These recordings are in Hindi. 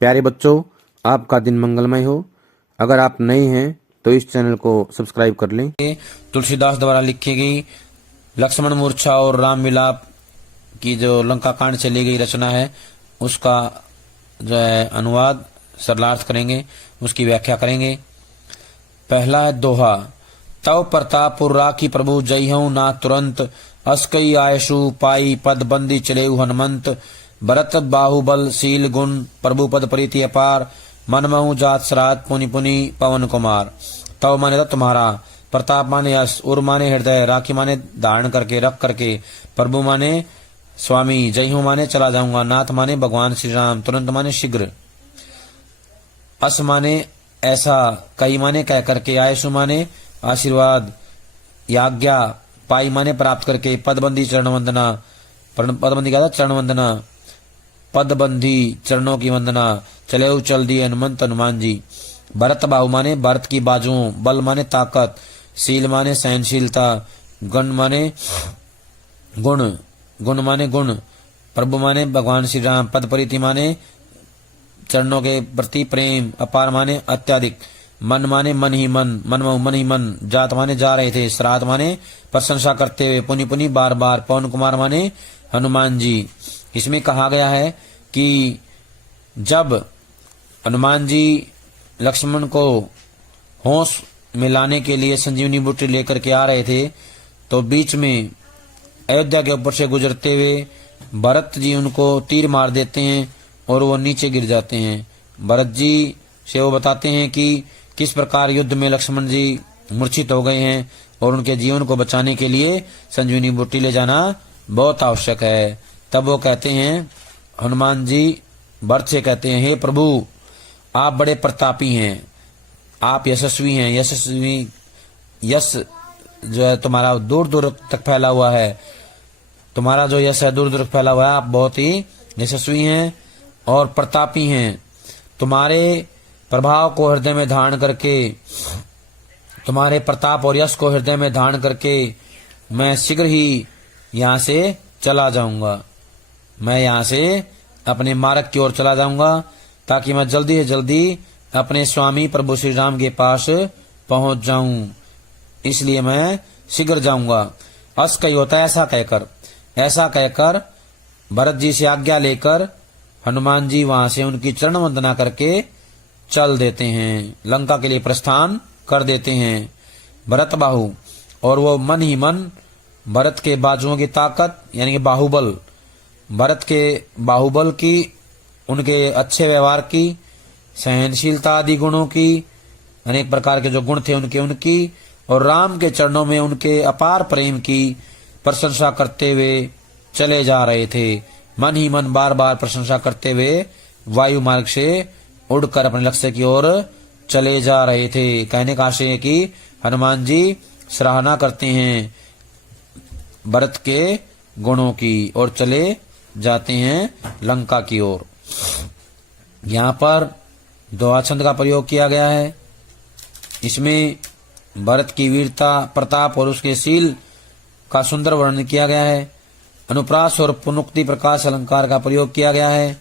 प्यारे बच्चों, आपका दिन मंगलमय हो। अगर आप नए हैं तो इस चैनल को सब्सक्राइब कर लें। तुलसीदास द्वारा लिखी गई लक्ष्मण मूर्छा और राम विलाप की जो लंका कांड से ली गई रचना है, उसका जो है अनुवाद सरलार्थ करेंगे, उसकी व्याख्या करेंगे। पहला है दोहा। तव प्रतापुर राखी प्रभु जयहु ना तुरंत, अस्कई आयशु पाई पद बंदी चलेऊ हनुमंत। भरत बाहुबल शील गुण, प्रभु पद प्रीति अपार। मन महु जात श्राद्ध, पुनि पुनि पवन कुमार। तव माने तो तुम्हारा, प्रताप माने यश, उर माने हृदय, राखी माने धारण करके रख करके, प्रभु माने स्वामी, जयहु माने चला जाऊंगा, नाथ माने भगवान श्री राम, तुरंत माने शीघ्र, अस माने ऐसा, कई माने कह करके, आयशु माने आशीर्वाद, याज्ञा, पाई माने प्राप्त करके, पदबंदी चरण वंदना, पदबंदी क्या था, चरण वंदना, पदबंदी चरणों की वंदना, चले चल दिए हनुमंत हनुमान जी। भरत बाहु माने भरत की बाजुओं, बल माने ताकत, शील माने सहनशीलता, गण माने गुण, गुण माने गुण, प्रभु माने भगवान श्री राम, पद प्रीति माने चरणों के प्रति प्रेम, अपार माने अत्याधिक, मन माने मन ही मन, मन ही मन, जात माने जा रहे थे, श्राद्ध माने प्रशंसा करते हुए, पुनि पुनि बार बार, पवन कुमार माने हनुमान जी। इसमें कहा गया है कि जब हनुमान जी लक्ष्मण को होश में लाने के लिए संजीवनी बूटी लेकर के आ रहे थे, तो बीच में अयोध्या के ऊपर से गुजरते हुए भरत जी उनको तीर मार देते हैं और वो नीचे गिर जाते हैं। भरत जी से वो बताते हैं कि किस प्रकार युद्ध में लक्ष्मण जी मूर्छित हो गए हैं और उनके जीवन को बचाने के लिए संजीवनी बूटी ले जाना बहुत आवश्यक है। तब वो कहते हैं, हनुमान जी भरत से कहते हैं, हे प्रभु, आप बड़े प्रतापी हैं, आप यशस्वी हैं, यश जो है तुम्हारा दूर दूर तक फैला हुआ है, तुम्हारा जो यश है दूर दूर तक फैला हुआ है, आप बहुत ही यशस्वी हैं और प्रतापी हैं। तुम्हारे प्रभाव को हृदय में धारण करके, तुम्हारे प्रताप और यश को हृदय में धारण करके मैं शीघ्र ही यहाँ से चला जाऊंगा, मैं यहाँ से अपने मार्ग की ओर चला जाऊंगा, ताकि मैं जल्दी से जल्दी अपने स्वामी प्रभु श्री राम के पास पहुंच जाऊं, इसलिए मैं शीघ्र जाऊंगा। अस कई होता है ऐसा कहकर भरत जी से आज्ञा लेकर हनुमान जी वहां से उनकी चरण वंदना करके चल देते हैं, लंका के लिए प्रस्थान कर देते हैं। भरत बाहु, और वो मन ही मन भरत के बाजुओं की ताकत यानी कि बाहुबल, भरत के बाहुबल की, उनके अच्छे व्यवहार की, सहनशीलता आदि गुणों की, अनेक प्रकार के जो गुण थे उनकी और राम के चरणों में उनके अपार प्रेम की प्रशंसा करते हुए चले जा रहे थे। मन ही मन बार बार प्रशंसा करते हुए वायु मार्ग से उड़कर अपने लक्ष्य की ओर चले जा रहे थे। कहने का आशय है कि हनुमान जी सराहना करते हैं भरत के गुणों की और चले जाते हैं लंका की ओर। यहाँ पर दोहा छंद का प्रयोग किया गया है। इसमें भरत की वीरता, प्रताप और उसके शील का सुंदर वर्णन किया गया है। अनुप्रास और पुनुक्ति प्रकाश अलंकार का प्रयोग किया गया है।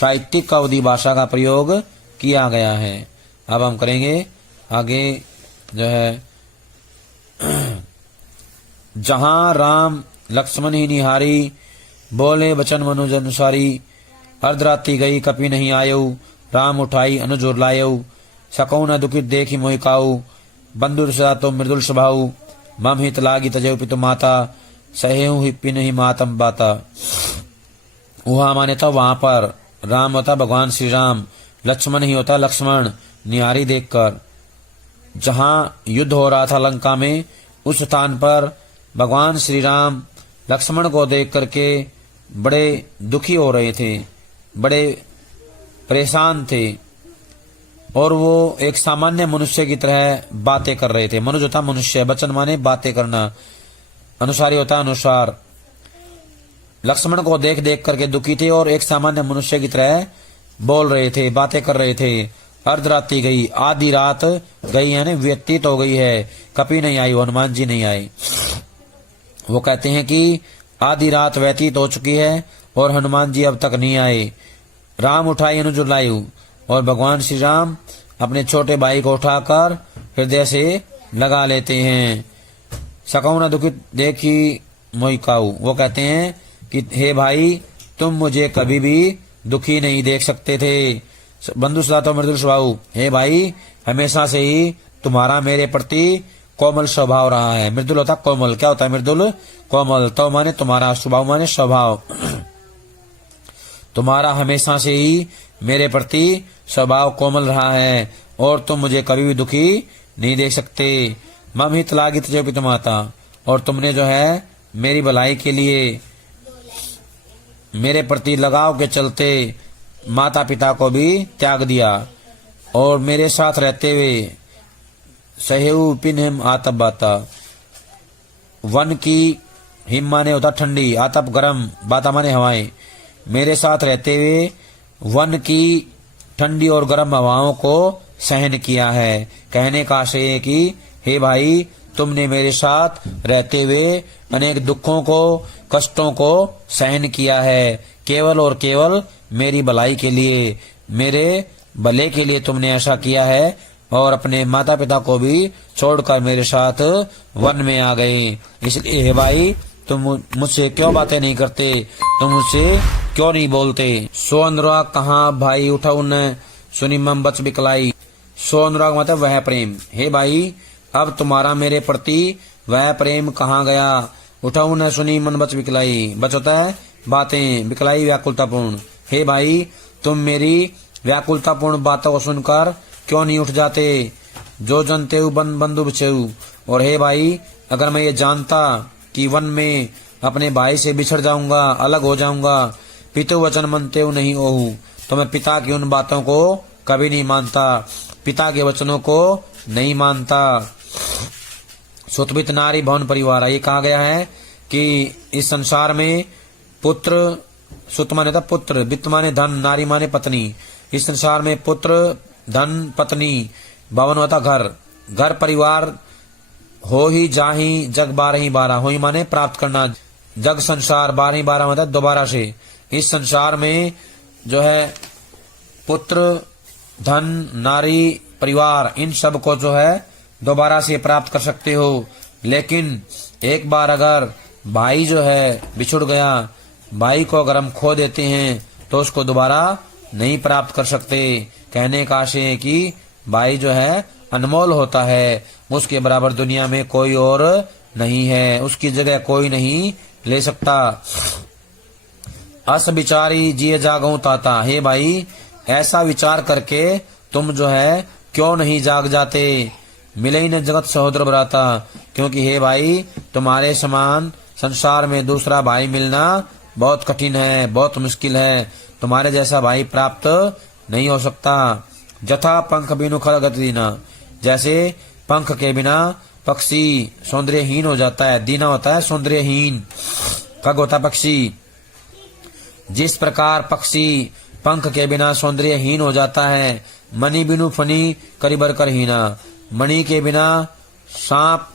साहित्यिक अवधि भाषा का प्रयोग किया गया है। अब हम करेंगे आगे जो है, जहां राम लक्ष्मण ही निहारी, बोले वचन मनुज अनुसारी। अर्धरात्रि गई कपि नहीं आयऊ, राम उठाई अनुज और लायऊ। सकौ न दुखित देखी मोहि काऊ, बंधुर सदा तो मृदुल स्वभाऊ। मम हित लागी तजऊ पितु माता, सहेहु हिप्पि नहीं मातम बाता। वहां माने तो वहां पर राम होता भगवान श्री राम, लक्ष्मण ही होता लक्ष्मण, निहारी देखकर। जहां युद्ध हो रहा था लंका में, उस स्थान पर भगवान श्री राम लक्ष्मण को देख करके बड़े दुखी हो रहे थे, बड़े परेशान थे और वो एक सामान्य मनुष्य की तरह बातें कर रहे थे। मनुष्य होता मनुष्य, वचन माने बातें करना, अनुसारी होता अनुसार। लक्ष्मण को देख देख करके दुखी थे और एक सामान्य मनुष्य की तरह बोल रहे थे, बातें कर रहे थे। अर्धरात्रि गई, आधी रात गई यानी व्यतीत हो गई है, कभी नहीं आई, हनुमान जी नहीं आए। वो कहते हैं कि आधी रात व्यतीत हो चुकी है और हनुमान जी अब तक नहीं आए। राम उठाई अनुज लायु, और भगवान श्री राम अपने छोटे भाई को उठाकर हृदय से लगा लेते हैं। सकौ न दुखित देखी मोहि काऊ, वो कहते हैं कि हे भाई तुम मुझे कभी भी दुखी नहीं देख सकते थे। बंधु सदा तो मृदुल स्वभाव, हे भाई हमेशा से ही तुम्हारा मेरे प्रति कोमल स्वभाव रहा है। मृदुल होता कोमल, क्या होता है मृदुल? कोमल। तो माने तुम्हारा, स्वभाव माने स्वभाव। तुम्हारा हमेशा से ही मेरे प्रति स्वभाव कोमल रहा है और तुम मुझे कभी भी दुखी नहीं देख सकते। मम हित लागित जो पितुमाता, और तुमने जो है मेरी भलाई के लिए मेरे प्रति लगाव के चलते माता पिता को भी त्याग दिया और मेरे साथ रहते हुए सहेऊ पिन आतप बाता। वन की हिम माने होता ठंडी, आतप गरम, बाता माने हवाएं। मेरे साथ रहते हुए वन की ठंडी और गर्म हवाओं को सहन किया है। कहने का आशय है कि हे भाई तुमने मेरे साथ रहते हुए अनेक दुखों को, कष्टों को सहन किया है, केवल और केवल मेरी भलाई के लिए, मेरे भले के लिए तुमने ऐसा किया है और अपने माता पिता को भी छोड़कर मेरे साथ वन में आ गए। इसलिए हे भाई तुम मुझसे क्यों बातें नहीं करते, तुम मुझसे क्यों नहीं बोलते। सो अनुराग कहाँ भाई उठाऊ न सुनी मम बच बिकलाई। सो अनुराग मतलब वह प्रेम। हे भाई अब तुम्हारा मेरे प्रति वह प्रेम कहाँ गया। उठाऊ न सुनी मन बच बिकलाई, बच होता है बातें, बिकलाई व्याकुलतापूर्ण। हे भाई तुम मेरी व्याकुलतापूर्ण बातों को सुनकर क्यों नहीं उठ जाते। जो जनते बंधु बिछेऊ, और हे भाई अगर मैं ये जानता कि वन में अपने भाई से बिछड़ जाऊंगा, अलग हो जाऊंगा, पितु वचन मनते नहीं ओहू, तो मैं पिता की उन बातों को कभी नहीं मानता, पिता के वचनों को नहीं मानता। सुतवित नारी भवन परिवार, ये कहा गया है कि इस संसार में पुत्र, सुत माने था पुत्र, वित्त माने धन, नारी माने पत्नी। इस संसार में पुत्र, धन, पत्नी, भवन होता घर, घर परिवार हो ही जाही जग 12 हो ही माने प्राप्त करना, जग संसार 12 मतलब दोबारा से। इस संसार में जो है पुत्र, धन, नारी, परिवार, इन सब को जो है दोबारा से प्राप्त कर सकते हो, लेकिन एक बार अगर भाई जो है बिछुड़ गया, भाई को अगर हम खो देते हैं तो उसको दोबारा नहीं प्राप्त कर सकते। कहने का आशय है कि भाई जो है अनमोल होता है, उसके बराबर दुनिया में कोई और नहीं है, उसकी जगह कोई नहीं ले सकता। अस विचारी जिये जागऊ ताता, हे भाई ऐसा विचार करके तुम जो है क्यों नहीं जाग जाते। मिले ही न जगत सहोदर भ्राता, क्योंकि हे भाई तुम्हारे समान संसार में दूसरा भाई मिलना बहुत कठिन है, बहुत मुश्किल है, तुम्हारे जैसा भाई प्राप्त नहीं हो सकता। जथा पंख बिनु खल गति दीना, जैसे पंख के बिना पक्षी सौंदर्यहीन हो जाता है, दीना होता है सौंदर्यहीन, खग होता है पक्षी। जिस प्रकार पक्षी पंख के बिना सौंदर्यहीन हो जाता है, मणि बिनु फनी करिबर कर हीना, मणि के बिना सांप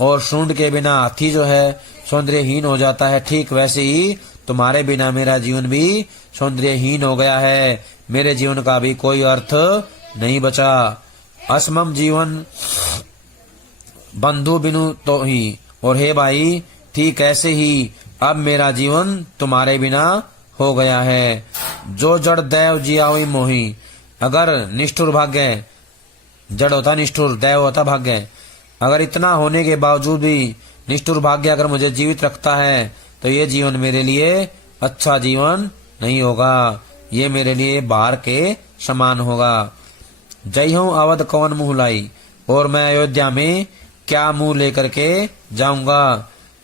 और सूंड के बिना हाथी जो है सौंदर्यहीन हो जाता है, ठीक वैसे ही तुम्हारे बिना मेरा जीवन भी सौंदर्यहीन हो गया है, मेरे जीवन का भी कोई अर्थ नहीं बचा। असमम जीवन बंधु बिनु तो ही, और हे भाई ठीक ऐसे ही अब मेरा जीवन तुम्हारे बिना हो गया है। जो जड़ दैव जियावी मोही, अगर निष्ठुर भाग्य, जड़ होता निष्ठुर, दैव होता भाग्य, अगर इतना होने के बावजूद भी निष्ठुर भाग्य अगर मुझे जीवित रखता है तो ये जीवन मेरे लिए अच्छा जीवन नहीं होगा, ये मेरे लिए बाहर के समान होगा। जय हूँ अवध कवन मुँह लाई, और मैं अयोध्या में क्या मुंह लेकर के जाऊंगा।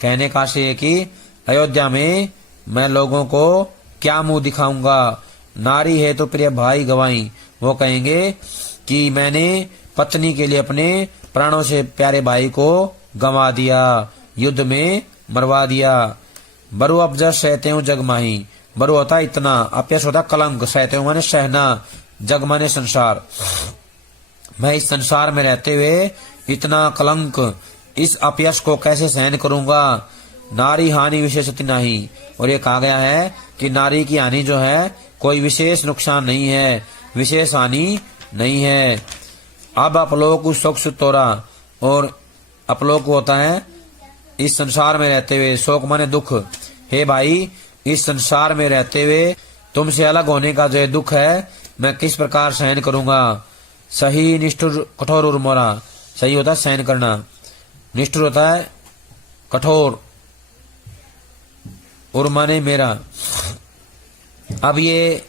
कहने का आशय है कि अयोध्या में मैं लोगों को क्या मुंह दिखाऊंगा। नारी है तो प्रिय भाई गवाई, वो कहेंगे कि मैंने पत्नी के लिए अपने प्राणों से प्यारे भाई को गंवा दिया, युद्ध में मरवा दिया। बरु अपजस सहते हूँ जग माही, बरु होता इतना, अपयश होता कलंक, सहते हूँ माने सहना, जग माने संसार। मैं इस संसार में रहते हुए इतना कलंक, इस अपयश को कैसे सहन करूंगा। नारी हानि विशेषति नहीं, और ये कहा गया है कि नारी की हानि जो है कोई विशेष नुकसान नहीं है, विशेष हानि नहीं है। अब अपलोक शोक सुतोरा, और अपलोक होता है इस संसार में रहते हुए, शोक माने दुख। हे भाई, इस संसार में रहते हुए तुमसे अलग होने का जो दुख है मैं किस प्रकार सहन करूंगा। सही निष्ठुर कठोर उर्मोरा, सही होता है सहन करना, निष्ठुर होता है कठोर, उर्माने मेरा। अब ये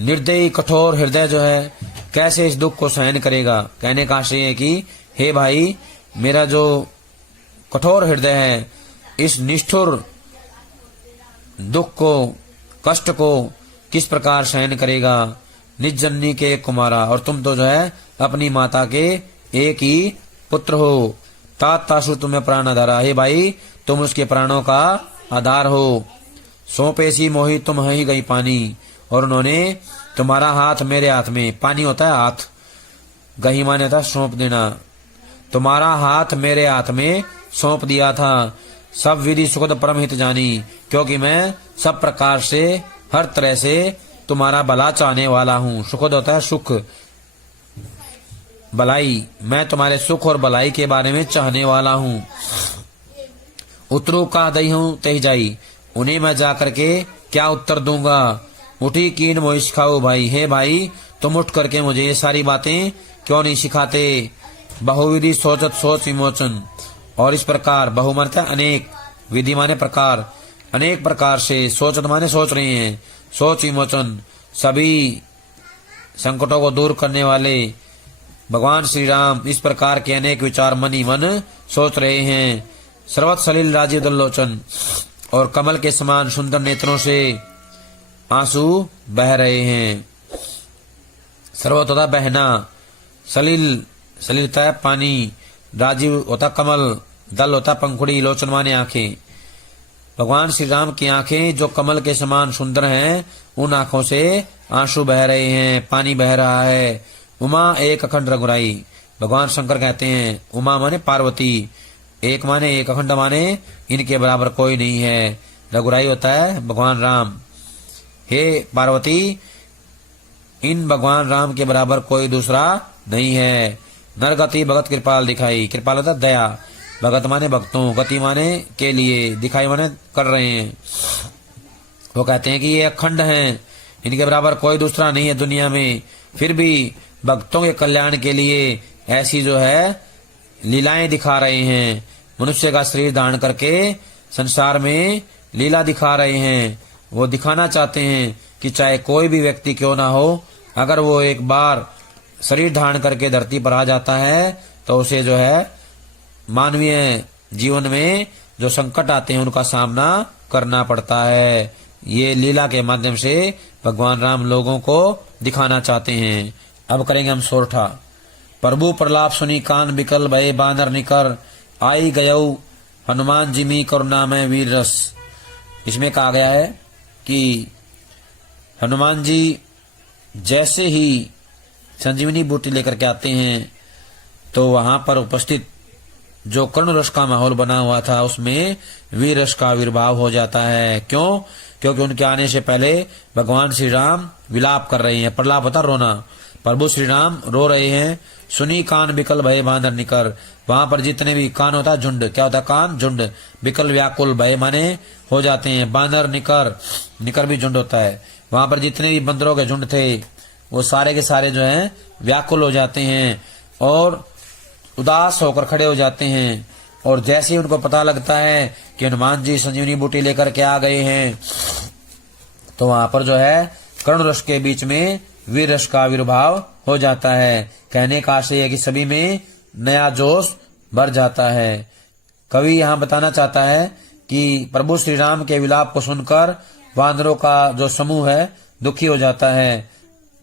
निर्दयी कठोर हृदय जो है कैसे इस दुख को सहन करेगा। कहने का आशय है कि हे भाई, मेरा जो कठोर हृदय है इस निष्ठुर दुख को, कष्ट को किस प्रकार सहन करेगा। निज जननी के एक कुमारा, और तुम तो जो है अपनी माता के एक ही पुत्र हो। तात तासु तुम्हें प्राण आधारा, हे भाई तुम उसके प्राणों का आधार हो। सौंपेसी मोही तुम ही गई पानी, और उन्होंने तुम्हारा हाथ मेरे हाथ में, पानी होता है हाथ, गही माने था सौंप देना, तुम्हारा हाथ मेरे हाथ में सौंप दिया था। सब विधि सुखद परम हित जानी, क्योंकि मैं सब प्रकार से हर तरह से तुम्हारा भला चाहने वाला हूँ। सुखद होता है सुख, भलाई, मैं तुम्हारे सुख और भलाई के बारे में चाहने वाला हूँ। उतरू का दई हूँ तही जाई, उन्हें मैं जा करके क्या उत्तर दूंगा। उठी कीन मोहि सिखाओ भाई, हे भाई तुम उठ करके मुझे ये सारी बातें क्यों नहीं सिखाते। बहुविधि सोचत सोच विमोचन, और इस प्रकार, बहु माने अनेक, विधि माने प्रकार, अनेक प्रकार से, सोचत माने सोच रहे हैं, सोच विमोचन, सभी संकटों को दूर करने वाले भगवान श्री राम इस प्रकार के अनेक विचार मन ही मन सोच रहे हैं। सर्वत सलिल राजीव दल्लोचन, और कमल के समान सुंदर नेत्रों से आंसू बह रहे हैं। सर्वत होता बहना, सलिल, सलिल होता है पानी, राजीव होता कमल, दल होता पंखुड़ी, लोचन माने आंखें। भगवान श्री राम की आंखें जो कमल के समान सुंदर हैं, उन आंखों से आंसू बह रहे हैं, पानी बह रहा है। उमा एक अखंड रघुराई, भगवान शंकर कहते हैं उमा माने पार्वती, एक माने एक, अखंड माने इनके बराबर कोई नहीं है। रघुराई होता है भगवान राम। हे पार्वती, इन भगवान राम के बराबर कोई दूसरा नहीं है। नरगति भगत कृपाल दिखाई, कृपाल होता दया, भगत माने भक्तों, गति माने के लिए, दिखाई माने कर रहे हैं। वो कहते हैं कि ये अखंड हैं, इनके बराबर कोई दूसरा नहीं है दुनिया में। फिर भी भक्तों के कल्याण के लिए ऐसी जो है लीलाएं दिखा रहे हैं। मनुष्य का शरीर धारण करके संसार में लीला दिखा रहे हैं। वो दिखाना चाहते हैं कि चाहे कोई भी व्यक्ति क्यों ना हो, अगर वो एक बार शरीर धारण करके धरती पर आ जाता है तो उसे जो है मानवीय जीवन में जो संकट आते हैं उनका सामना करना पड़ता है। ये लीला के माध्यम से भगवान राम लोगों को दिखाना चाहते हैं। अब करेंगे हम सोरठा। प्रभु प्रलाप सुनी कान बिकल भय बानर निकर, आई गयऊ हनुमान जी मी करुणा में वीर रस। इसमें कहा गया है कि हनुमान जी जैसे ही संजीवनी बूटी लेकर के आते हैं तो वहां पर उपस्थित जो कर्ण रस का माहौल बना हुआ था उसमें वीर रस का आविर्भाव हो जाता है। क्यों? क्योंकि उनके आने से पहले भगवान श्री राम विलाप कर रहे हैं। प्रलाप होता रोना, प्रभु श्री राम रो रहे हैं। सुनी कान बिकल भय बांदर निकर, वहां पर जितने भी कान होता है झुंड, क्या होता है कान झुंड, बिकल व्याकुल, भय माने हो जाते हैं, बांदर निकर, निकर भी झुंड होता है। वहां पर जितने भी बंदरों के झुंड थे वो सारे के सारे जो हैं व्याकुल हो जाते हैं और उदास होकर खड़े हो जाते हैं। और जैसे ही उनको पता लगता है कि हनुमान जी संजीवनी बूटी लेकर के आ गए हैं तो वहां पर जो है कर्ण रस के बीच में वीर रस का आविर्भाव हो जाता है। कहने का आशय है कि सभी में नया जोश भर जाता है। कवि यहाँ बताना चाहता है कि प्रभु श्री राम के विलाप को सुनकर वानरों का जो समूह है दुखी हो जाता है।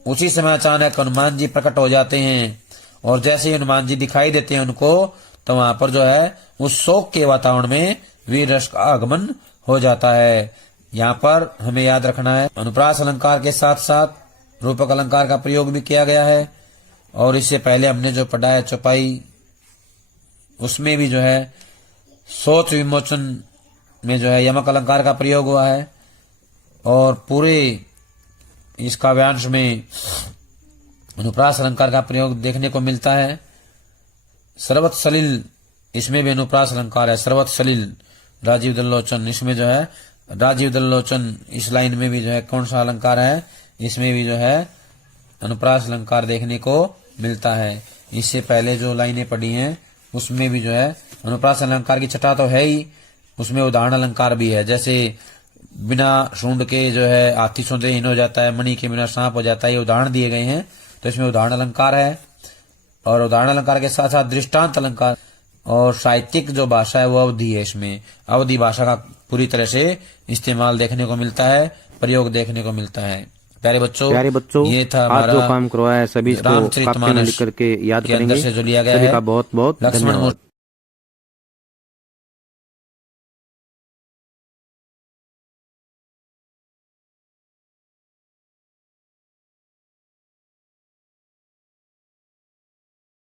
उसी समय अचानक हनुमान जी प्रकट हो जाते हैं और जैसे ही हनुमान जी दिखाई देते हैं उनको तो वहां पर जो है उस शोक के वातावरण में वीर रस का आगमन हो जाता है। यहाँ पर हमें याद रखना है अनुप्रास अलंकार के साथ साथ रूपक अलंकार का प्रयोग भी किया गया है। और इससे पहले हमने जो पढ़ा है चौपाई उसमें भी जो है सोच विमोचन में जो है यमक अलंकार का प्रयोग हुआ है। और पूरे इस काव्यांश में अनुप्रास अलंकार का प्रयोग देखने को मिलता है। सर्वत सलिल, इसमें भी अनुप्रास अलंकार है। सर्वत सलिल राजीव दल्लोचन, इसमें जो है राजीव दल्लोचन, इस लाइन में भी जो है कौन सा अलंकार है, इसमें भी जो है अनुप्रास अलंकार देखने को मिलता है। इससे पहले जो लाइनें पढ़ी हैं उसमें भी जो है अनुप्रास अलंकार की छटा तो है ही, उसमें उदाहरण अलंकार भी है। जैसे बिना सूंड के जो है हाथी सौंदर्यहीन हो जाता है, मणि के बिना सांप हो जाता है, ये उदाहरण दिए गए हैं, तो इसमें उदाहरण अलंकार है। और उदाहरण अलंकार के साथ साथ दृष्टांत अलंकार और साहित्यिक जो भाषा है वो अवधि है। इसमें अवधि भाषा का पूरी तरह से इस्तेमाल देखने को मिलता है, प्रयोग देखने को मिलता है। प्यारे बच्चों, ये था आज हमारा जो काम करवाया है सभी इसको कापी में लिख रामचरितमानस करके याद के अंदर करेंगे। से जो लिया गया सभी है। का बहुत बहुत लक्ष्मण धन्यवाद।